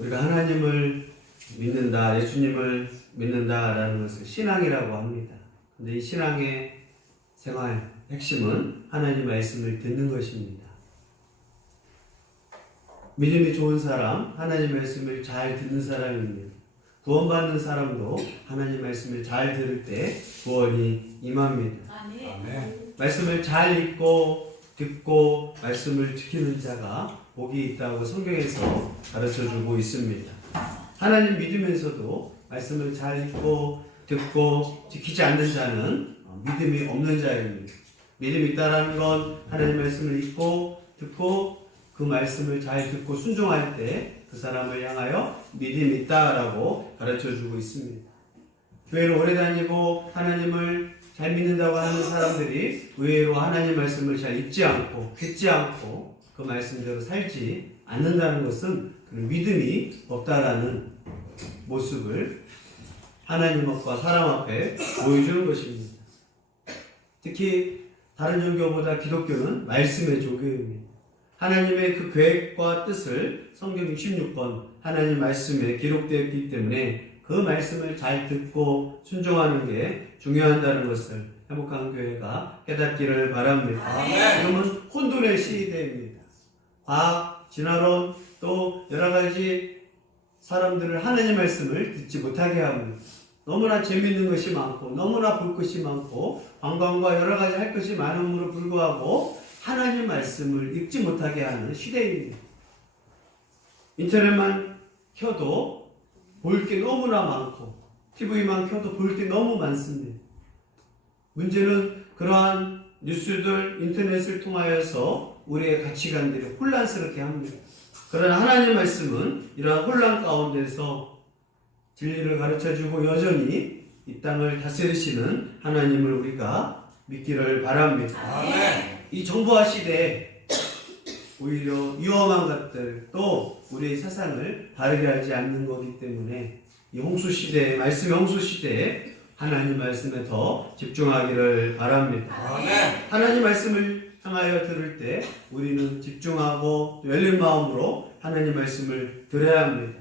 우리가 하나님을 믿는다, 예수님을 믿는다라는 것을 신앙이라고 합니다. 근데 이 신앙의 생활 핵심은 하나님 말씀을 듣는 것입니다. 믿음이 좋은 사람, 하나님 말씀을 잘 듣는 사람입니다. 구원받는 사람도 하나님 말씀을 잘 들을 때 구원이 임합니다. 아멘. 말씀을 잘 읽고 듣고 말씀을 지키는 자가 복이 있다고 성경에서 가르쳐주고 있습니다. 하나님 믿으면서도 말씀을 잘 읽고 듣고 지키지 않는 자는 믿음이 없는 자입니다. 믿음이 있다라는 건 하나님 말씀을 읽고 듣고 그 말씀을 잘 듣고 순종할 때 그 사람을 향하여 믿음이 있다라고 가르쳐주고 있습니다. 교회를 오래 다니고 하나님을 잘 믿는다고 하는 사람들이 의외로 하나님 말씀을 잘 읽지 않고 듣지 않고 그 말씀대로 살지 않는다는 것은 그런 믿음이 없다라는 모습을 하나님 앞과 사람 앞에 보여주는 것입니다. 특히 다른 종교보다 기독교는 말씀의 종교입니다. 하나님의 그 계획과 뜻을 성경 66권 하나님 말씀에 기록되었기 때문에 그 말씀을 잘 듣고 순종하는 게 중요하다는 것을 행복한 교회가 깨닫기를 바랍니다. 지금은 혼돈의 시대입니다. 과학, 진화론 또 여러 가지 사람들을 하나님 말씀을 듣지 못하게 합니다. 너무나 재미있는 것이 많고 너무나 볼 것이 많고 관광과 여러 가지 할 것이 많음으로 불구하고 하나님 말씀을 읽지 못하게 하는 시대입니다. 인터넷만 켜도 볼 게 너무나 많고 TV만 켜도 볼 게 너무 많습니다. 문제는 그러한 뉴스들, 인터넷을 통하여서 우리의 가치관들이 혼란스럽게 합니다. 그러나 하나님 말씀은 이러한 혼란 가운데서 진리를 가르쳐주고 여전히 이 땅을 다스리시는 하나님을 우리가 믿기를 바랍니다. 아멘. 이 정보화 시대에 오히려 위험한 것들 또 우리의 사상을 바르게 하지 않는 거기 때문에 이 홍수 시대, 말씀의 홍수 시대에 하나님 말씀에 더 집중하기를 바랍니다. 아멘. 하나님 말씀을 향하여 들을 때 우리는 집중하고 열린 마음으로 하나님 말씀을 들어야 합니다.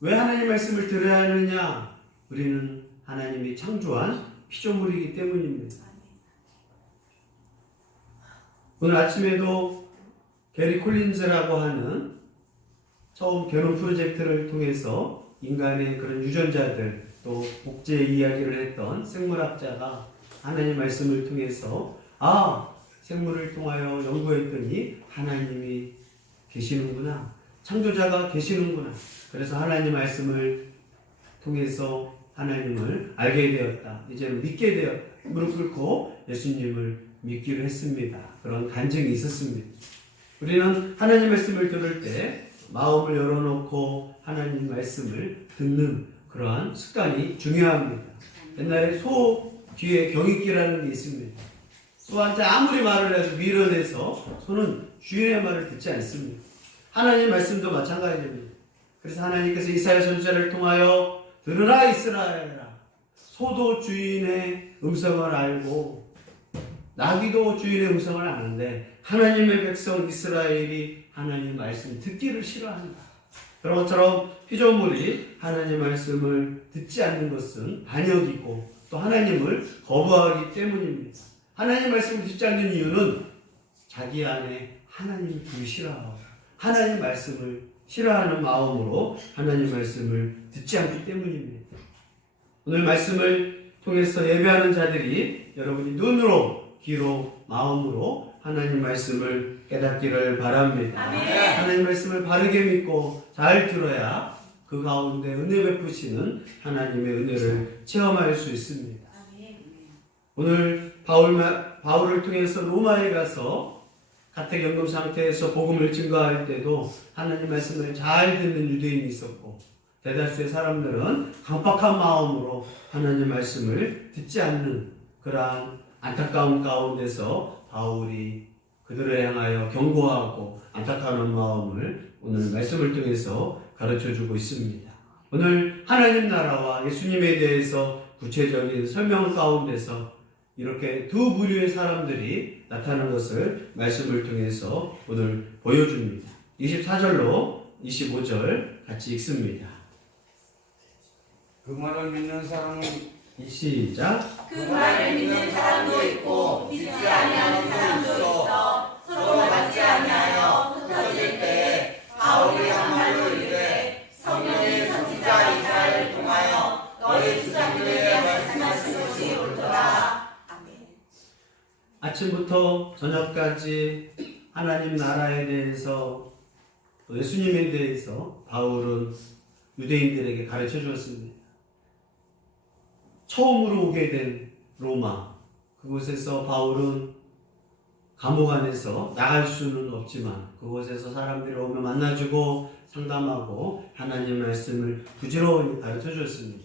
왜 하나님 말씀을 들어야 하느냐? 우리는 하나님이 창조한 피조물이기 때문입니다. 오늘 아침에도 게리 콜린즈라고 하는 처음 결혼 프로젝트를 통해서 인간의 그런 유전자들 또 복제 이야기를 했던 생물학자가 하나님 말씀을 통해서 생물을 통하여 연구했더니 하나님이 계시는구나, 창조자가 계시는구나. 그래서 하나님 말씀을 통해서 하나님을 알게 되었다. 이제는 믿게 되었다. 무릎 꿇고 예수님을 믿기로 했습니다. 그런 간증이 있었습니다. 우리는 하나님 말씀을 들을 때 마음을 열어놓고 하나님 말씀을 듣는 그러한 습관이 중요합니다. 옛날에 소 뒤에 경익기라는 게 있습니다. 소한테 아무리 말을 해도 밀어내서 소는 주인의 말을 듣지 않습니다. 하나님 말씀도 마찬가지입니다. 그래서 하나님께서 이사야 선지자를 통하여 들으라 이스라엘아, 소도 주인의 음성을 알고 나귀도 주인의 음성을 아는데 하나님의 백성 이스라엘이 하나님 말씀 듣기를 싫어한다. 그런 것처럼 피조물이 하나님 말씀을 듣지 않는 것은 반역이고 또 하나님을 거부하기 때문입니다. 하나님 말씀을 듣지 않는 이유는 자기 안에 하나님을 보기 싫어하고 하나님 말씀을 싫어하는 마음으로 하나님 말씀을 듣지 않기 때문입니다. 오늘 말씀을 통해서 예배하는 자들이 여러분이 눈으로 귀로 마음으로 하나님 말씀을 깨닫기를 바랍니다. 아멘. 하나님 말씀을 바르게 믿고 잘 들어야 그 가운데 은혜 베푸시는 하나님의 은혜를 체험할 수 있습니다. 아멘. 오늘 바울을 통해서 로마에 가서 가택연금 상태에서 복음을 증거할 때도 하나님 말씀을 잘 듣는 유대인이 있었고 대다수의 사람들은 강박한 마음으로 하나님 말씀을 듣지 않는 그러한 안타까운 가운데서 바울이 그들을 향하여 경고하고 안타까운 마음을 오늘 말씀을 통해서 가르쳐주고 있습니다. 오늘 하나님 나라와 예수님에 대해서 구체적인 설명 가운데서 이렇게 두 부류의 사람들이 나타난 것을 말씀을 통해서 오늘 보여줍니다. 24절로 25절 같이 읽습니다. 그 말을 믿는 사람은 시작. 그 말을 믿는 사람도 있고 믿지 아니하는 사람도 있어 서로 맞지 아니하여 흩어질 때에 바울이 한 말로 이르되 성령의 선지자 이사야를 통하여 너희 주장들에게 말씀하신 것이 옳도다. 아멘. 아침부터 저녁까지 하나님 나라에 대해서 또 예수님에 대해서 바울은 유대인들에게 가르쳐 주었습니다. 처음으로 오게 된 로마, 그곳에서 바울은 감옥 안에서 나갈 수는 없지만 그곳에서 사람들이 오면 만나주고 상담하고 하나님 말씀을 부지런히 가르쳐 주었습니다.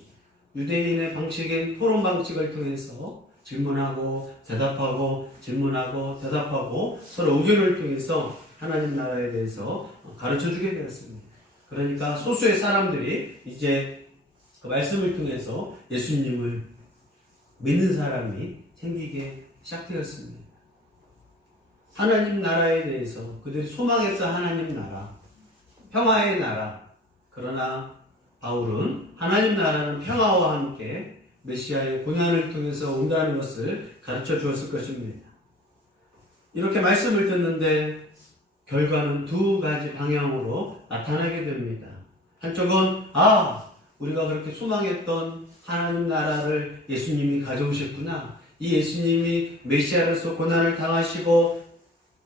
유대인의 방식인 토론 방식을 통해서 질문하고 대답하고 질문하고 대답하고 서로 의견을 통해서 하나님 나라에 대해서 가르쳐 주게 되었습니다. 그러니까 소수의 사람들이 이제 그 말씀을 통해서 예수님을 믿는 사람이 생기게 시작되었습니다. 하나님 나라에 대해서 그들이 소망했던 하나님 나라, 평화의 나라. 그러나 바울은 하나님 나라는 평화와 함께 메시아의 고난을 통해서 온다는 것을 가르쳐 주었을 것입니다. 이렇게 말씀을 듣는데 결과는 두 가지 방향으로 나타나게 됩니다. 한쪽은 우리가 그렇게 소망했던 하나님 나라를 예수님이 가져오셨구나. 이 예수님이 메시아로서 고난을 당하시고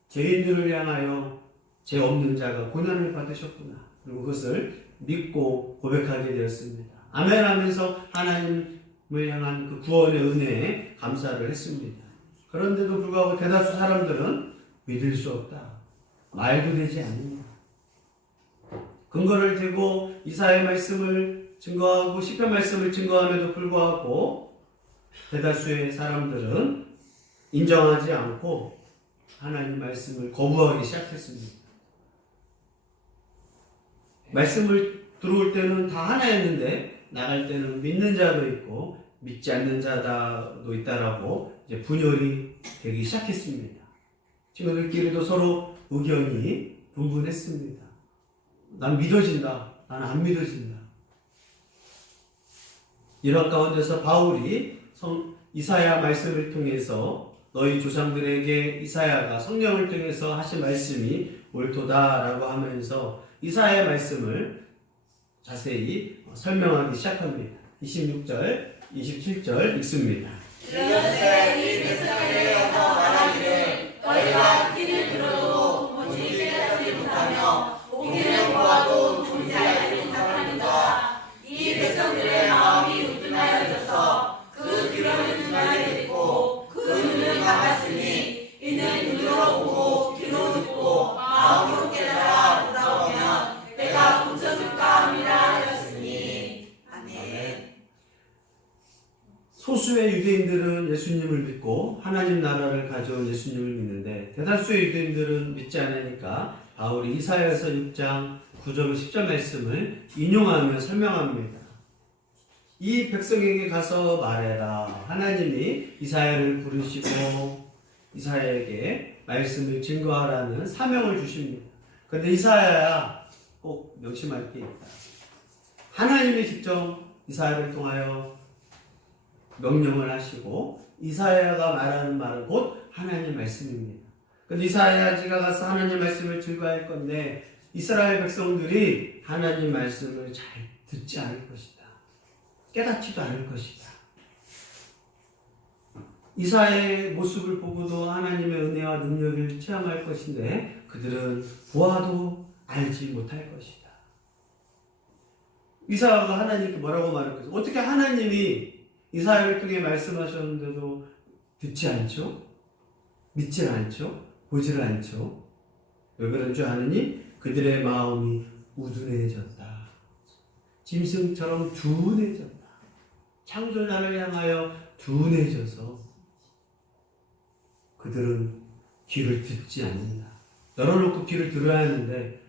죄인들을 향하여 죄 없는 자가 고난을 받으셨구나. 그리고 그것을 믿고 고백하게 되었습니다. 아멘 하면서 하나님을 향한 그 구원의 은혜에 감사를 했습니다. 그런데도 불구하고 대다수 사람들은 믿을 수 없다. 말도 되지 않는다. 근거를 대고 이사야의 말씀을 증거하고 시편 말씀을 증거함에도 불구하고 대다수의 사람들은 인정하지 않고 하나님 말씀을 거부하기 시작했습니다. 말씀을 들어올 때는 다 하나였는데 나갈 때는 믿는 자도 있고 믿지 않는 자도 있다라고 이제 분열이 되기 시작했습니다. 친구들끼리도 서로 의견이 분분했습니다. 난 믿어진다. 난 안 믿어진다. 이런 가운데서 바울이 이사야 말씀을 통해서 너희 조상들에게 이사야가 성령을 통해서 하신 말씀이 옳도다라고 하면서 이사야의 말씀을 자세히 설명하기 시작합니다. 26절, 27절 읽습니다. 이스라엘이 백성에게서 말하기를 너희가 귀를 들어도 오직 깨닫지 못하며 보기를 보아도 보지 알지 못하는도다. 이 백성들의 마음이 우둔하여져서 그 귀로는 듣지 듣고 그 눈을 감았으니 이는 눈으로 보고 귀로 듣고 마음으로 깨달아 돌아오면 내가 고쳐줄까 함이라 하였으니. 아멘. 소수의 유대인들은 예수님을 믿고 하나님 나라를 가져온 예수님을 믿는데 대다수의 유대인들은 믿지 않으니까 바울이 이사야서 6장 9절 10절 말씀을 인용하며 설명합니다. 이 백성에게 가서 말해라. 하나님이 이사야를 부르시고 이사야에게 말씀을 증거하라는 사명을 주십니다. 그런데 이사야야 꼭 명심할 게 있다. 하나님이 직접 이사야를 통하여 명령을 하시고 이사야가 말하는 말은 곧 하나님 말씀입니다. 그런데 이사야가 가서 하나님 말씀을 증거할 건데 이스라엘 백성들이 하나님 말씀을 잘 듣지 않을 것이다. 깨닫지도 않을 것이다. 이사야의 모습을 보고도 하나님의 은혜와 능력을 체험할 것인데 그들은 보아도 알지 못할 것이다. 이사야가 하나님께 뭐라고 말했겠어요? 어떻게 하나님이 이사야를 통해 말씀하셨는데도 듣지 않죠? 믿질 않죠? 보질 않죠? 왜 그런 줄 아느니? 그들의 마음이 우둔해졌다. 짐승처럼 둔해졌다. 창조자를 향하여 둔해져서 그들은 귀를 듣지 않는다. 열어놓고 귀를 들어야 하는데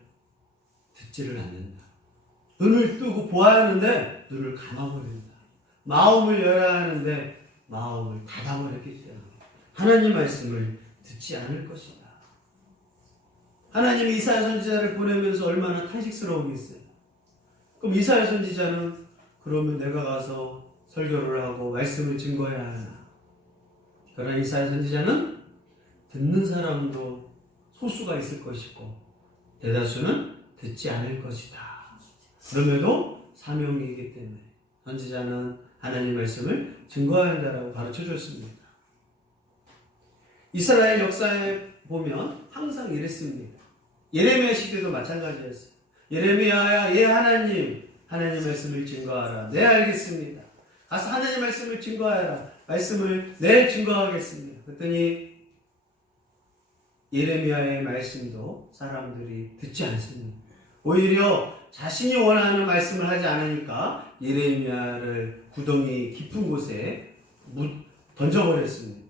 듣지를 않는다. 눈을 뜨고 보아야 하는데 눈을 감아버린다. 마음을 열어야 하는데 마음을 닫아버렸기 때문에 하나님 말씀을 듣지 않을 것이다. 하나님이 이사야 선지자를 보내면서 얼마나 탄식스러우겠어요. 그럼 이사야 선지자는 그러면 내가 가서 설교를 하고 말씀을 증거해야 하나? 그러나 이사야 선지자는 듣는 사람도 소수가 있을 것이고 대다수는 듣지 않을 것이다. 그럼에도 사명이기 때문에 선지자는 하나님 말씀을 증거해야 한다라고 가르쳐 줬습니다. 이스라엘 역사에 보면 항상 이랬습니다. 예레미야 시대도 마찬가지였어요. 예레미야야, 예 하나님 말씀을 증거하라. 네 알겠습니다. 가서 하나님 말씀을 증거하라. 말씀을 네 증거하겠습니다. 그랬더니 예레미야의 말씀도 사람들이 듣지 않습니다. 오히려 자신이 원하는 말씀을 하지 않으니까 예레미야를 구덩이 깊은 곳에 던져버렸습니다.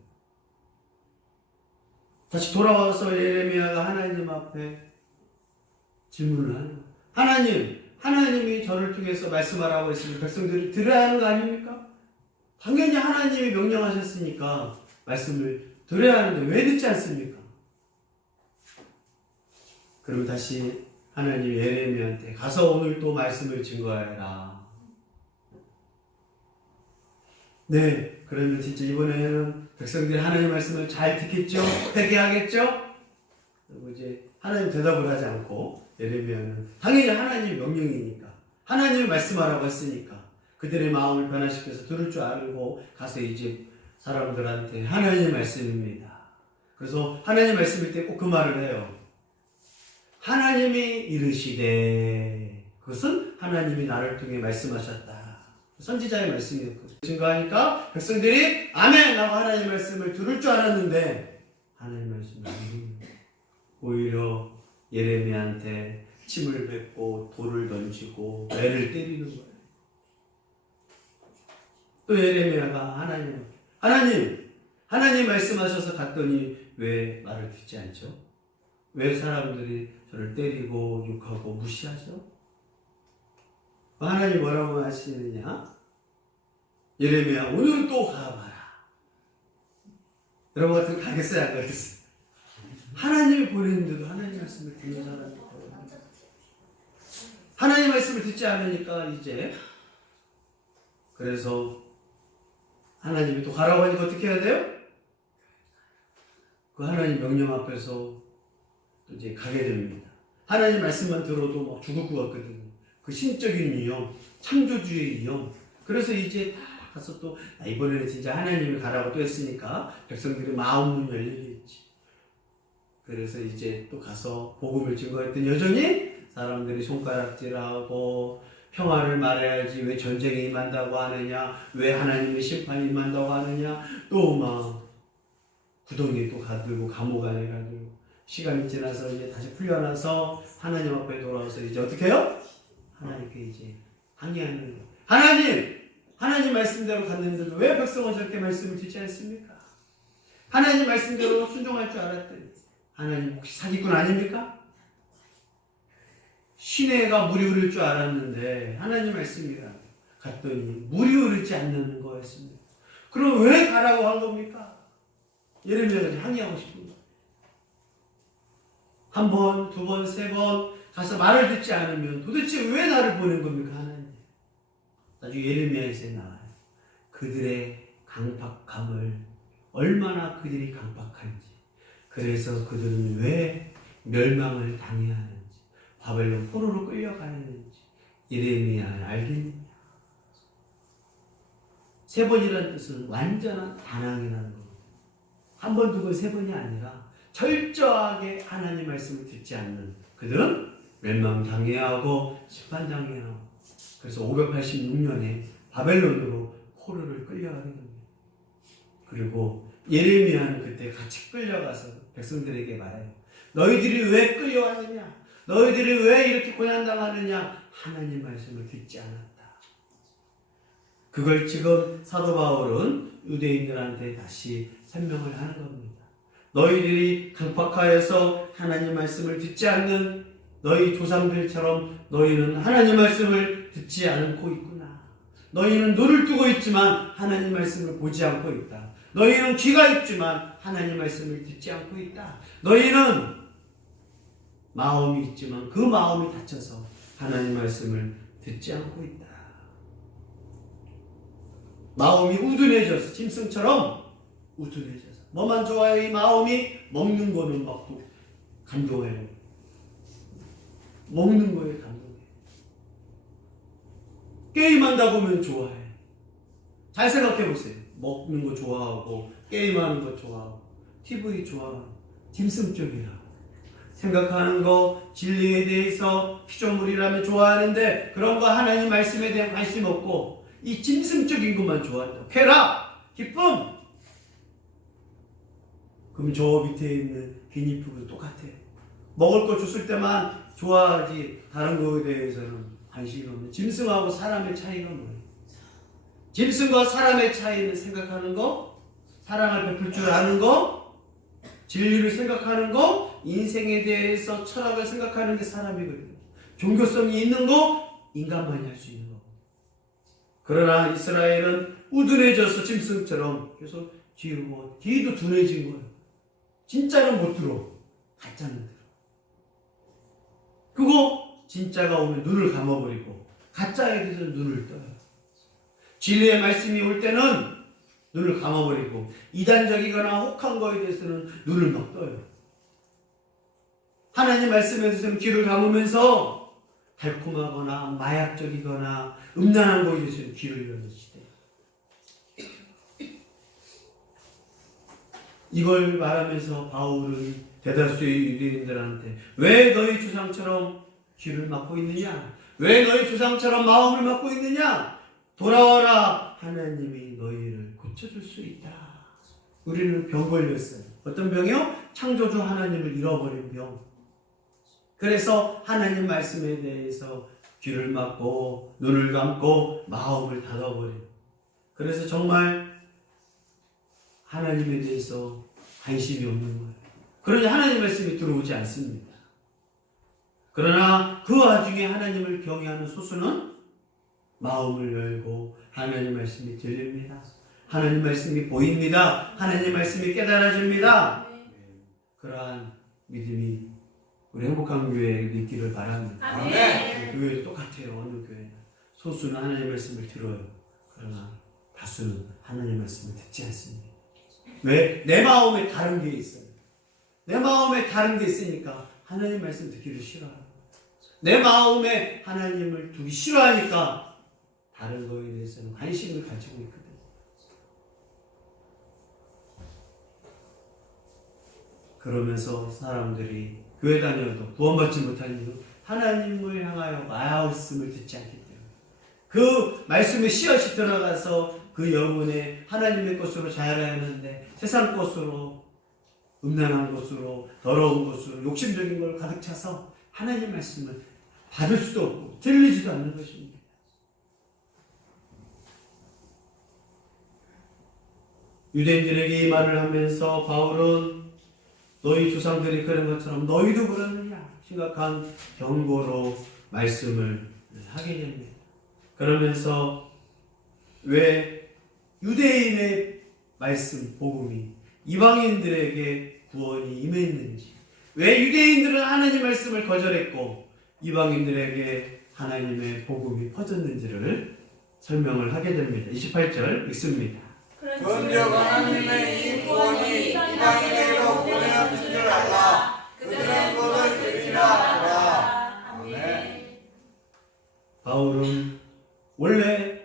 다시 돌아와서 예레미야가 하나님 앞에 질문을 하는 거예요. 하나님이 저를 통해서 말씀하라고 했으면 백성들이 들어야 하는 거 아닙니까? 당연히 하나님이 명령하셨으니까 말씀을 들어야 하는데 왜 듣지 않습니까? 그리고 다시 하나님이 예레미야한테 가서 오늘 또 말씀을 증거하라. 네, 그러면 진짜 이번에는 백성들이 하나님 말씀을 잘 듣겠죠? 회개하겠죠? 그리고 이제 하나님 대답을 하지 않고 예레미야는 당연히 하나님 명령이니까 하나님이 말씀하라고 했으니까 그들의 마음을 변화시켜서 들을 줄 알고 가서 이제 사람들한테 하나님 말씀입니다. 그래서 하나님 말씀일 때 꼭 그 말을 해요. 하나님이 이르시되 그것은 하나님이 나를 통해 말씀하셨다. 선지자의 말씀이었거든요. 증거하니까 백성들이 아멘 하고 하나님 말씀을 들을 줄 알았는데 하나님 말씀을 안 듣는 거예요. 오히려 예레미야한테 침을 뱉고 돌을 던지고 매를 때리는 거예요. 또 예레미야가 하나님 말씀하셔서 갔더니 왜 말을 듣지 않죠? 왜 사람들이 저를 때리고 욕하고 무시하죠? 하나님 뭐라고 하시느냐? 예레미야 오늘 또 가봐라. 여러분 같은 가겠어요? 안 가겠어요? 하나님이 보내는데도 하나님 말씀을 듣는 사람이 있거든요. 하나님 말씀을 듣지 않으니까 이제 그래서 하나님이 또 가라고 하니까 어떻게 해야 돼요? 그 하나님 명령 앞에서 또 이제 가게 됩니다. 하나님 말씀만 들어도 막 죽을 것 같거든요. 그 신적인 위험, 창조주의 위험. 그래서 이제 가서 또 이번에는 진짜 하나님이 가라고 또 했으니까 백성들의 마음은 열리겠지. 그래서 이제 또 가서 복음을 증거했더니 여전히 사람들이 손가락질하고 평화를 말해야지 왜 전쟁이 임한다고 하느냐, 왜 하나님의 심판이 임한다고 하느냐, 또 막 구덩이에 또 가들고 감옥 안에 가들고 시간이 지나서 이제 다시 풀려나서 하나님 앞에 돌아와서 이제 어떻게 해요? 하나님께 이제 항의하는 거예요. 하나님 말씀대로 갔는데도 왜 백성은 저렇게 말씀을 듣지 않습니까? 하나님 말씀대로 순종할 줄 알았더니 하나님 혹시 사기꾼 아닙니까? 시내가 물이 흐를 줄 알았는데 하나님 말씀이라 갔더니 물이 흐르지 않는 거였습니다. 그럼 왜 가라고 한 겁니까? 예레미야가 항의하고 싶은 거예요. 한 번, 두 번, 세 번 가서 말을 듣지 않으면 도대체 왜 나를 보낸 겁니까? 하나님. 나중에 예레미야에서 나와요. 그들의 강박함을 얼마나 그들이 강박한지, 그래서 그들은 왜 멸망을 당해야 하는지, 바벨론 포로로 끌려가야 하는지 예레미야는 알겠느냐. 세 번이라는 뜻은 완전한 반항이라는 겁니다. 한 번, 두 번, 세 번이 아니라 철저하게 하나님 말씀을 듣지 않는 그들은 멸망당해야 하고 심판당해야 하고, 그래서 586년에 바벨론으로 포로를 끌려가게 됩니다. 그리고 예레미야는 그때 같이 끌려가서 백성들에게 말해요. 너희들이 왜 끌려왔느냐? 너희들이 왜 이렇게 고난당하느냐? 하나님 말씀을 듣지 않았다. 그걸 지금 사도 바울은 유대인들한테 다시 설명을 하는 겁니다. 너희들이 강박하여서 하나님 말씀을 듣지 않는 너희 조상들처럼 너희는 하나님 말씀을 듣지 않고 있구나. 너희는 눈을 뜨고 있지만 하나님 말씀을 보지 않고 있다. 너희는 귀가 있지만 하나님 말씀을 듣지 않고 있다. 너희는 마음이 있지만 그 마음이 닫혀서 하나님 말씀을 듣지 않고 있다. 마음이 우둔해져서 짐승처럼 우둔해져서 뭐만 좋아요? 이 마음이 먹는 거는 막 감동해요. 먹는 거에 감동해. 게임한다 보면 좋아해. 잘 생각해 보세요. 먹는 거 좋아하고 게임하는 거 좋아하고 TV 좋아하고 짐승적이라 생각하는 거 진리에 대해서 피조물이라면 좋아하는데 그런 거 하나님 말씀에 대한 관심 없고 이 짐승적인 것만 좋아한다. 쾌락, 기쁨. 그럼 저 밑에 있는 기니피그도 똑같아요. 먹을 거 줬을 때만 좋아하지 다른 거에 대해서는 관심이 없는. 짐승하고 사람의 차이가 뭐예요? 짐승과 사람의 차이는 생각하는 거, 사랑을 베풀 줄 아는 거, 진리를 생각하는 거, 인생에 대해서 철학을 생각하는 게 사람이거든요. 종교성이 있는 거, 인간만이 할 수 있는 거. 그러나 이스라엘은 우둔해져서 짐승처럼 계속 뒤로, 뒤도 둔해진 거예요. 진짜는 못 들어. 가짜는 들어. 그거 진짜가 오면 눈을 감아버리고 가짜에 대해서 눈을 떠요. 진리의 말씀이 올 때는 눈을 감아버리고 이단적이거나 혹한 거에 대해서는 눈을 막 떠요. 하나님 말씀에 대해서는 귀를 감으면서 달콤하거나 마약적이거나 음란한 거에 대해서는 귀를 여는 시대. 이걸 말하면서 바울은 대다수의 유대인들한테 왜 너희 조상처럼 귀를 막고 있느냐? 왜 너희 조상처럼 마음을 막고 있느냐? 돌아와라. 하나님이 너희를 고쳐줄 수 있다. 우리는 병 걸렸어요. 어떤 병이요? 창조주 하나님을 잃어버린 병. 그래서 하나님 말씀에 대해서 귀를 막고 눈을 감고 마음을 닫아버린. 그래서 정말 하나님에 대해서 관심이 없는 거예요. 그러니 하나님 말씀이 들어오지 않습니다. 그러나 그 와중에 하나님을 경외하는 소수는 마음을 열고 하나님 말씀이 들립니다. 하나님 말씀이 보입니다. 하나님 말씀이 깨달아집니다. 그러한 믿음이 우리 행복한 교회에 있기를 바랍니다. 아멘. 교회도 똑같아요. 어느 교회나 소수는 하나님 말씀을 들어요. 그러나 다수는 하나님 말씀을 듣지 않습니다. 왜? 내 마음에 다른 게 있어요. 내 마음에 다른 게 있으니까 하나님 말씀 듣기를 싫어해요. 내 마음에 하나님을 두기 싫어하니까 다른 거에 대해서는 관심을 가지고 있거든요. 그러면서 사람들이 교회 다녀도 구원받지 못한 이유 하나님을 향하여 말씀을 듣지 않기 때문에 그 말씀에 씨앗이 들어가서 그 영혼에 하나님의 것으로 자라야 하는데 세상 것으로 음란한 것으로 더러운 것으로 욕심적인 걸 가득 차서 하나님 말씀을 받을 수도 없고 들리지도 않는 것입니다. 유대인들에게 이 말을 하면서 바울은 너희 조상들이 그런 것처럼 너희도 그러느냐 심각한 경고로 말씀을 하게 됩니다. 그러면서 왜 유대인의 말씀 복음이 이방인들에게 구원이 임했는지, 왜 유대인들은 하나님 말씀을 거절했고 이방인들에게 하나님의 복음이 퍼졌는지를 설명을 하게 됩니다. 28절 읽습니다. 그런즉 하나님의 이 구원이 이방인에게로 보내었은 줄 알라. 그들은 그것을 들으리라 하라. 아멘. 바울은 원래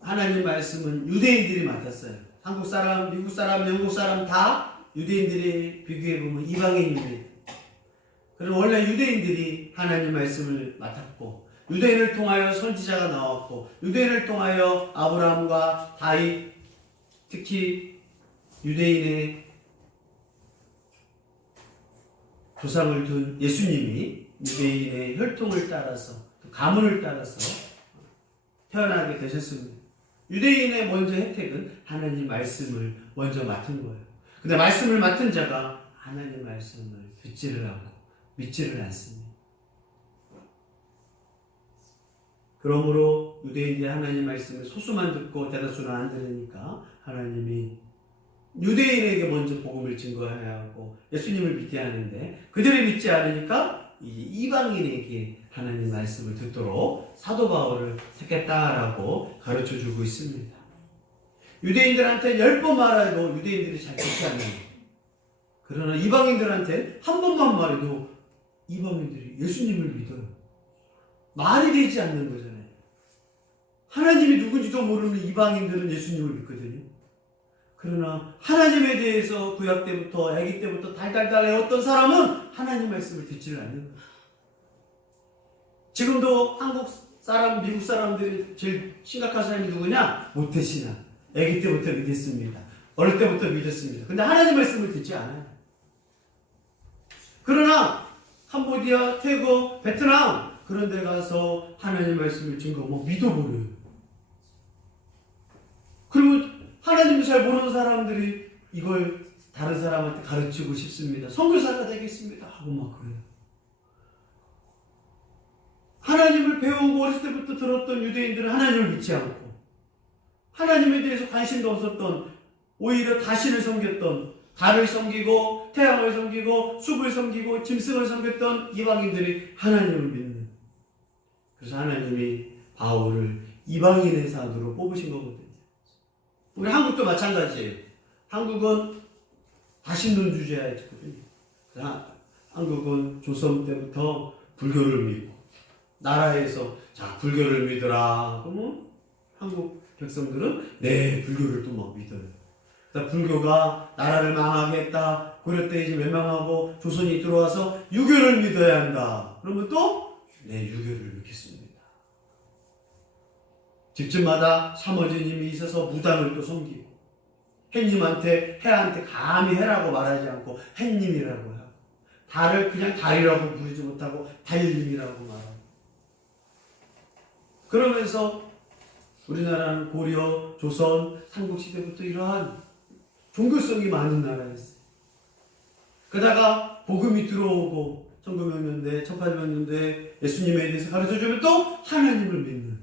하나님 말씀은 유대인들이 맡았어요. 한국 사람, 미국 사람, 영국 사람 다 유대인들이 비교해보면 이방인입니다. 그럼 원래 유대인들이 하나님 말씀을 맡았고 유대인을 통하여 선지자가 나왔고 유대인을 통하여 아브라함과 다윗, 특히 유대인의 조상을 둔 예수님이 유대인의 혈통을 따라서 가문을 따라서 태어나게 되셨습니다. 유대인의 먼저 혜택은 하나님 말씀을 먼저 맡은 거예요. 근데 말씀을 맡은 자가 하나님 말씀을 듣지를 않고 믿지를 않습니다. 그러므로 유대인들이 하나님 말씀을 소수만 듣고 대다수는 안 들으니까 하나님이 유대인에게 먼저 복음을 증거해야 하고 예수님을 믿게 하는데 그들이 믿지 않으니까 이방인에게 하나님 말씀을 듣도록 사도 바울을 택했다라고 가르쳐주고 있습니다. 유대인들한테 10번 말해도 유대인들이 잘 듣지 않는 거예요. 그러나 이방인들한테 한 번만 말해도 이방인들이 예수님을 믿어요. 말이 되지 않는 거잖아요. 하나님이 누군지도 모르는 이방인들은 예수님을 믿거든요. 그러나 하나님에 대해서 구약 때부터 아기 때부터 달달달 해왔던 사람은 하나님 말씀을 듣지를 않는 거예요. 지금도 한국 사람, 미국 사람들이 제일 심각한 사람이 누구냐? 모태신앙. 아기 때부터 믿었습니다. 어릴 때부터 믿었습니다. 근데 하나님 말씀을 듣지 않아요. 그러나 캄보디아, 태국, 베트남 그런 데 가서 하나님 말씀을 증거하면 믿어버려요. 그리고 하나님도 잘 모르는 사람들이 이걸 다른 사람한테 가르치고 싶습니다. 선교사가 되겠습니다. 하고 막 그래요. 하나님을 배우고 어렸을 때부터 들었던 유대인들은 하나님을 믿지 않고 하나님에 대해서 관심도 없었던 오히려 다신을 섬겼던 달을 섬기고 태양을 섬기고 숲을 섬기고 짐승을 섬겼던 이방인들이 하나님을 믿는 그래서 하나님이 바울을 이방인의 사도로 뽑으신 거거든요. 우리 한국도 마찬가지예요. 한국은 다신론주의자였거든요. 한국은 조선 때부터 불교를 믿고 나라에서 자 불교를 믿으라 그러면 한국 백성들은 네 불교를 또 막 믿어요. 불교가 나라를 망하게 했다. 고려 때 이제 멸망하고 조선이 들어와서 유교를 믿어야 한다. 그러면 또 네 유교를 믿겠습니다. 집집마다 사머지님이 있어서 무당을 또 섬기고 햇님한테 해한테 감히 해라고 말하지 않고 햇님이라고 하고 달을 그냥 달이라고 부르지 못하고 달님이라고 말하고 그러면서 우리나라는 고려, 조선, 삼국시대부터 이러한 종교성이 많은 나라였어요. 그러다가 복음이 들어오고 1900년대, 1800년대 예수님에 대해서 가르쳐주면 또 하나님을 믿는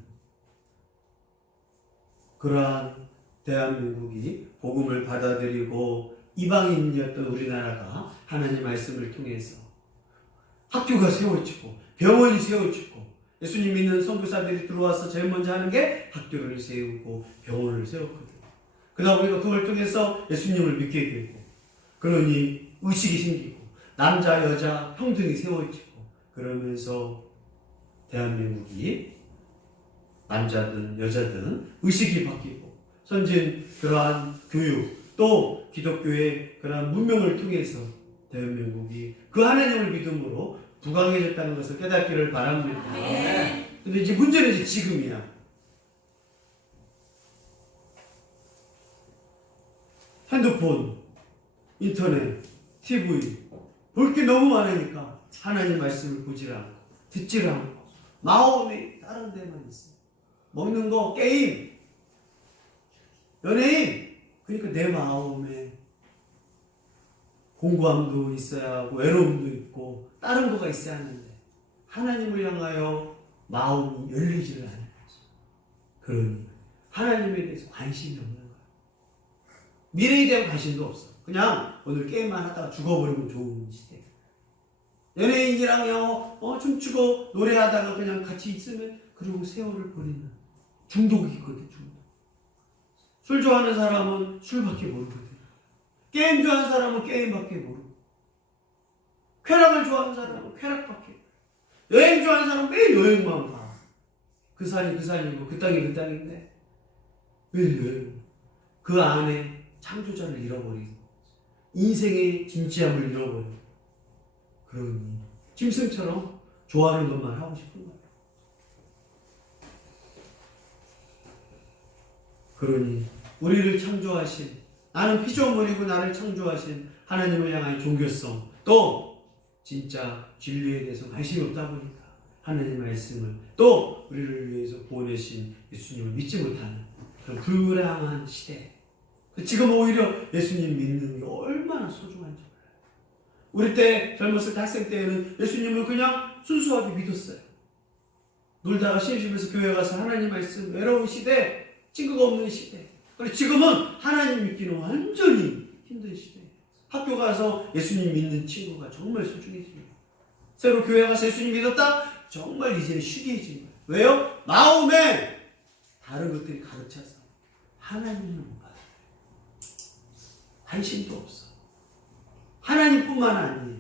그러한 대한민국이 복음을 받아들이고 이방인이었던 우리나라가 하나님 말씀을 통해서 학교가 세워지고 병원이 세워지고 예수님 믿는 선교사들이 들어와서 제일 먼저 하는 게 학교를 세우고 병원을 세웠거든요. 그러다 보니까 그걸 통해서 예수님을 믿게 되고 그러니 의식이 생기고 남자 여자 평등이 세워지고 그러면서 대한민국이 남자든 여자든 의식이 바뀌고 선진 그러한 교육 또 기독교의 그러한 문명을 통해서 대한민국이 그 하나님을 믿음으로 부강해졌다는 것을 깨닫기를 바랍니다. 근데 이제 문제는 이제 지금이야. 핸드폰, 인터넷, TV 볼 게 너무 많으니까 하나님 말씀을 보질 않고 듣질 않고 마음이 다른 데만 있어요. 먹는 거, 게임, 연예인 그러니까 내 마음에 공고함도 있어야 하고 외로움도 있고 다른 거가 있어야 하는데 하나님을 향하여 마음이 열리지를 않아요. 그러니 하나님에 대해서 관심이 없는 거예요. 미래에 대한 관심도 없어. 그냥 오늘 게임만 하다가 죽어버리면 좋은 시대. 연예인이랑 춤추고 노래하다가 그냥 같이 있으면 그리고 세월을 버리는 중독이 있거든. 중독. 술 좋아하는 사람은 술밖에 모르거든. 게임 좋아하는 사람은 게임밖에 모르고 쾌락을 좋아하는 사람은 쾌락밖에 여행 좋아하는 사람은 매일 여행만 가. 그 산이 그 산이고 그 땅이 그 땅인데 매일 여행. 그 안에 창조자를 잃어버리고 인생의 진지함을 잃어버리고 그러니 짐승처럼 좋아하는 것만 하고 싶은 거예요. 그러니 우리를 창조하신 나는 피조물이고 나를 창조하신 하나님을 향한 종교성 또 진짜 진리에 대해서 관심이 없다 보니까 하나님 말씀을 또 우리를 위해서 보내신 예수님을 믿지 못하는 그런 불량한 시대. 지금 오히려 예수님 믿는 게 얼마나 소중한지 몰라요. 우리 때 젊었을 때 학생 때에는 예수님을 그냥 순수하게 믿었어요. 놀다가 심심해서 교회 가서 하나님 말씀 외로운 시대, 친구가 없는 시대. 그리고 지금은 하나님 믿기는 완전히 힘든 시대. 학교 가서 예수님 믿는 친구가 정말 소중해집니다. 새로 교회 가서 예수님 믿었다? 정말 이제는 쉬게해진 거예요. 왜요? 마음에 다른 것들이 가득 차서 하나님을 못 받아요. 관심도 없어. 하나님뿐만 아니에요.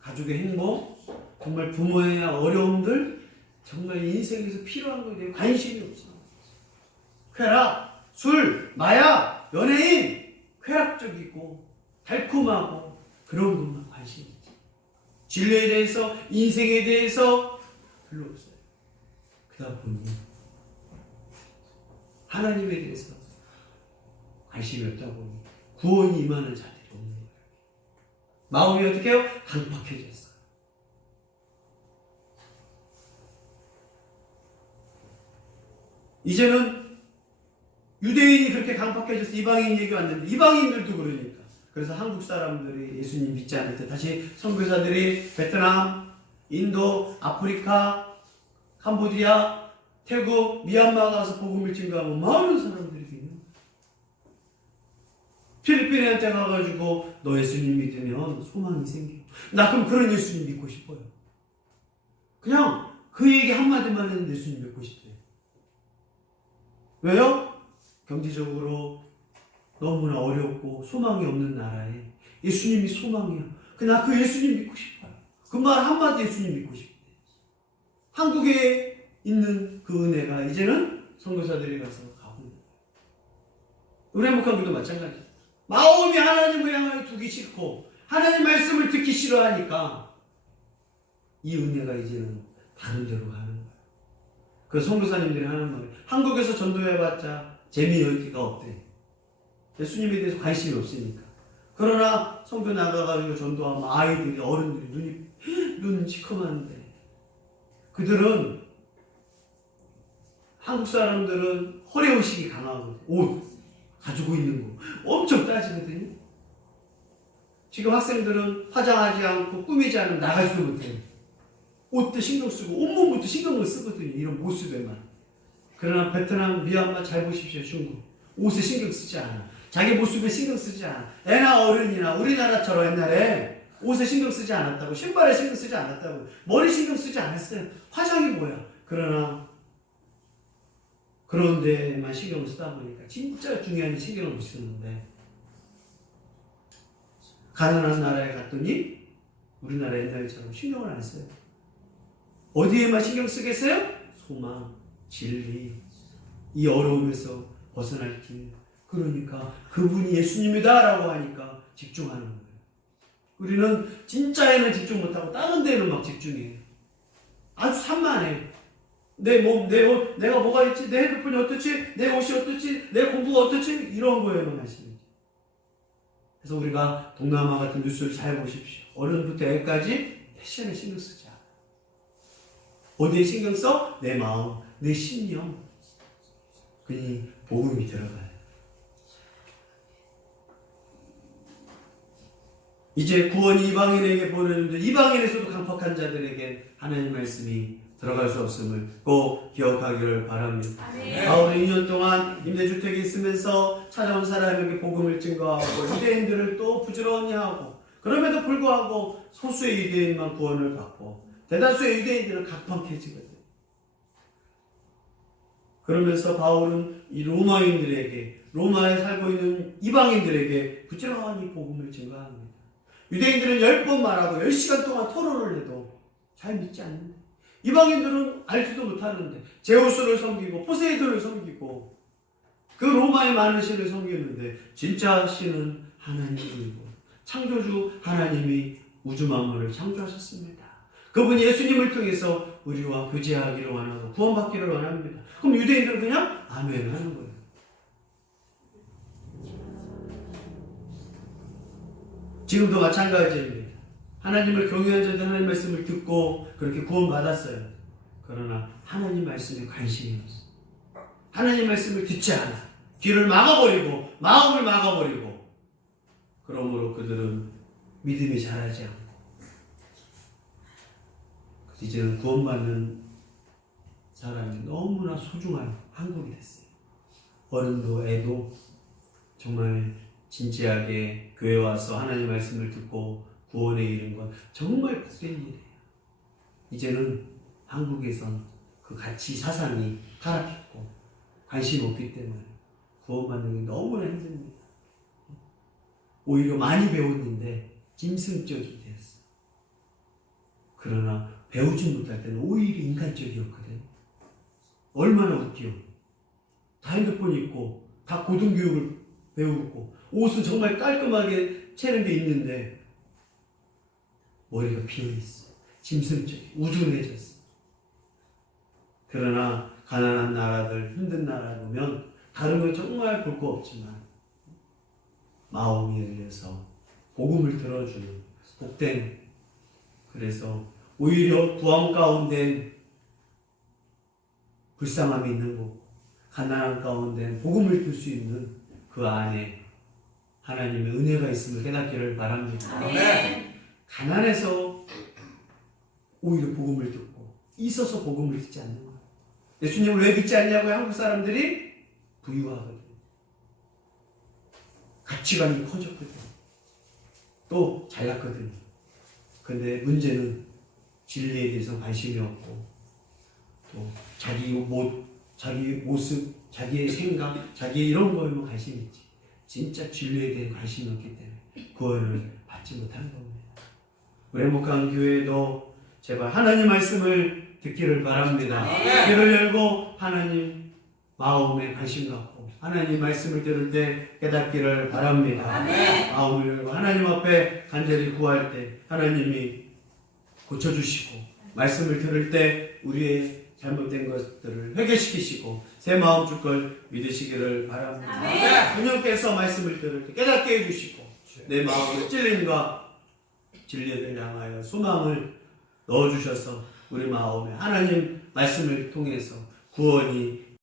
가족의 행복, 정말 부모의 어려움들, 정말 인생에서 필요한 거에 대해 관심이 없어. 쾌락, 술, 마약, 연예인, 쾌락적이고 달콤하고 그런 것만 관심이 있지. 진리에 대해서, 인생에 대해서 별로 없어요. 그러다 보니 하나님에 대해서 관심이 없다 보니 구원이 임하는 자들이 없는 거예요. 마음이 어떻게 해요? 강팍해졌어요. 이제는 유대인이 그렇게 강팍해져서 이방인 얘기 왔는데 이방인들도 그러니까. 그래서 한국 사람들이 예수님 믿지 않을 때 다시 선교사들이 베트남, 인도, 아프리카, 캄보디아, 태국, 미얀마 가서 복음을 증거하면 많은 사람들이 있는 거예요. 필리핀한테 가가지고 너 예수님 믿으면 소망이 생겨. 나 그럼 그런 예수님 믿고 싶어요. 그냥 그 얘기 한마디만 했는데 예수님 믿고 싶대요. 왜요? 경제적으로 너무나 어렵고 소망이 없는 나라에 예수님이 소망이야. 나 그 예수님 믿고 싶어요. 그 말 한마디 예수님 믿고 싶대. 한국에 있는 그 은혜가 이제는 선교사들이 가서 가고 있는 거예요. 우리 행복한교도 마찬가지. 마음이 하나님을 향하여 두기 싫고 하나님 말씀을 듣기 싫어하니까 이 은혜가 이제는 다른 데로 가는 거예요. 그 선교사님들이 하는 말이 한국에서 전도해봤자 재미있기가 없대. 예수님에 대해서 관심이 없으니까. 그러나 선교 나가가지고 전도하면 아이들이 어른들이 눈이 시커먼데 그들은 한국 사람들은 허례의식이 강하고 옷 가지고 있는 거 엄청 따지거든요. 지금 학생들은 화장하지 않고 꾸미지 않으면 나가지도 못해요. 옷도 신경 쓰고 온몸부터 신경을 쓰거든요. 이런 모습에만. 그러나 베트남, 미얀마 잘 보십시오. 중국. 옷에 신경 쓰지 않아. 자기 모습에 신경 쓰지 않아. 애나 어른이나 우리나라처럼 옛날에 옷에 신경 쓰지 않았다고, 신발에 신경 쓰지 않았다고, 머리 신경 쓰지 않았어요. 화장이 뭐야. 그러나 그런 데만 신경을 쓰다 보니까 진짜 중요한 신경을 못 쓰는데 가난한 나라에 갔더니 우리나라 옛날처럼 신경을 안 써요. 어디에만 신경 쓰겠어요? 소망, 진리, 이 어려움에서 벗어날 길. 그러니까 그분이 예수님이다 라고 하니까 집중하는 거예요. 우리는 진짜에는 집중 못하고 다른 데는 막 집중해요. 아주 산만해요. 내 몸, 내 옷, 내가 뭐가 있지, 내 핸드폰이 어떻지, 내 옷이 어떻지, 내 공부가 어떻지, 이런 거에만 하시는 거죠. 그래서 우리가 동남아 같은 뉴스를 잘 보십시오. 어른부터 애까지 패션에 신경 쓰지 않아요. 어디에 신경 써? 내 마음, 내 신념. 그니 복음이 들어가요. 이제 구원이 이방인에게 보내는데 이방인에서도 강팍한 자들에게 하나님의 말씀이 들어갈 수 없음을 꼭 기억하기를 바랍니다. 바울은 2년 동안 임대주택에 있으면서 찾아온 사람에게 복음을 증거하고 유대인들을 또 부지런히 하고 그럼에도 불구하고 소수의 유대인만 구원을 받고 대다수의 유대인들은 각박해지거든요. 그러면서 바울은 이 로마인들에게 로마에 살고 있는 이방인들에게 부지런히 복음을 증거합니다. 유대인들은 10번 말하고 10시간 동안 토론을 해도 잘 믿지 않는다. 이방인들은 알지도 못하는데 제우스를 섬기고 포세이돈을 섬기고 그 로마의 많은 신을 섬기는데 진짜 신은 하나님이고 창조주 하나님이 우주 만물을 창조하셨습니다. 그분이 예수님을 통해서 우리와 교제하기를 원하고 구원받기를 원합니다. 그럼 유대인들은 그냥 아멘 하는 거예요. 지금도 마찬가지입니다. 하나님을 경외한 자들 하나님 말씀을 듣고 그렇게 구원받았어요. 그러나 하나님 말씀에 관심이 없어. 하나님 말씀을 듣지 않아. 귀를 막아버리고 마음을 막아버리고 그러므로 그들은 믿음이 자라지 않고 이제는 구원받는 사람이 너무나 소중한 한국이 됐어요. 어른도 애도 정말 진지하게 교회 와서 하나님 말씀을 듣고 구원에 이른 건 정말 복된 일이에요. 이제는 한국에선 그 가치 사상이 타락했고 관심 없기 때문에 구원받는 게 너무나 힘듭니다. 오히려 많이 배웠는데 짐승적이 되었어. 그러나 배우지 못할 때는 오히려 인간적이었거든. 얼마나 웃겨. 다 핸드폰 있고 다 고등교육을 배우고 옷은 정말 깔끔하게 채는 게 있는데 머리가 비어있어. 짐승적이 우둔해졌어. 그러나 가난한 나라들, 힘든 나라 보면 다른 건 정말 볼 거 없지만 마음이 열려서 복음을 들어주는 복된, 그래서 오히려 구원 가운데 불쌍함이 있는 거고 가난한 가운데 복음을 들 수 있는 그 안에 하나님의 은혜가 있음을 깨닫기를 바랍니다. 아멘. 가난해서 오히려 복음을 듣고 있어서 복음을 듣지 않는 거예요. 예수님을 왜 믿지 않냐고요? 한국 사람들이 부유하거든. 가치관이 커졌거든. 또 잘났거든. 근데 문제는 진리에 대해서 관심이 없고 또 자기 모습, 자기의 생각, 자기의 이런 거에만 관심이 있지. 진짜 진리에 대한 관심이 없기 때문에 구원을 받지 못하는 겁니다. 우리 행복한 교회도 제발 하나님 말씀을 듣기를 바랍니다. 귀를 열고 하나님 마음에 관심 갖고 하나님 말씀을 들을 때 깨닫기를 바랍니다. 마음을 열고 하나님 앞에 간절히 구할 때 하나님이 고쳐주시고 말씀을 들을 때 우리의 잘못된 것들을 회개시키시고 새 마음 줄 걸 믿으시기를 바랍니다. 주님께서 말씀을 들을 때 깨닫게 해주시고 내 마음의 찔림과 진리를 향하여 소망을 넣어주셔서 우리 마음에 하나님 말씀을 통해서 구원이